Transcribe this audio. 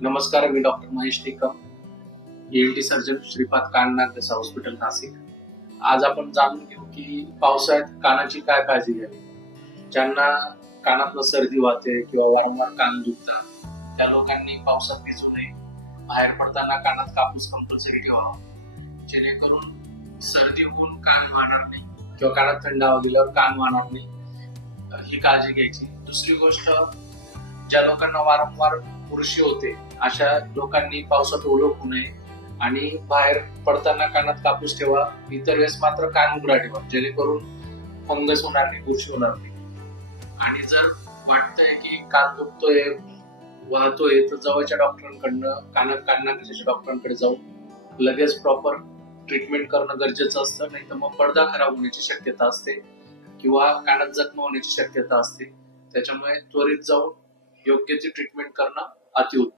नमस्कार, मी doctor Mahesh Tekam, ENT surgeon, Shripad कान नाक घसा हॉस्पिटल, नाशिक. आज आपण जाणून घेऊ की पावसाळ्यात कानाची काय काळजी घ्यावी. ज्यांना कानातनं सर्दी वाहते किंवा वारंवार कान दुखतात, त्या लोकांनी पावसात भिजू नये. बाहेर पडताना कानात कापूस कंपल्सरी ठेवावा, जेणेकरून सर्दी होऊन कान वाहणार नाही किंवा कानात थंड हवा गेल्यावर कान वाहणार नाही. ही काळजी घ्यायची. दुसरी गोष्ट, ज्या लोकांना वारंवार बुरशी होते, अशा लोकांनी पावसात ओलं होऊ नये आणि बाहेर पडताना कानात कापूस ठेवा. इतर वेळेस मात्र कान उघडा ठेवा, जेणेकरून फंगस होणार नाही, बुरशी होणार नाही. आणि जर वाटतंय की कान दुखतोय, वाहतोय, तर जवळच्या डॉक्टरांकडनं, कान नाक घशाच्या डॉक्टरांकडे जाऊन लगेच प्रॉपर ट्रीटमेंट करणं गरजेचं असतं. नाही तर मग पडदा खराब होण्याची शक्यता असते किंवा कानात जखम होण्याची शक्यता असते. त्याच्यामुळे त्वरित जाऊन योग्य ती ट्रीटमेंट करणं अतिउत्तम.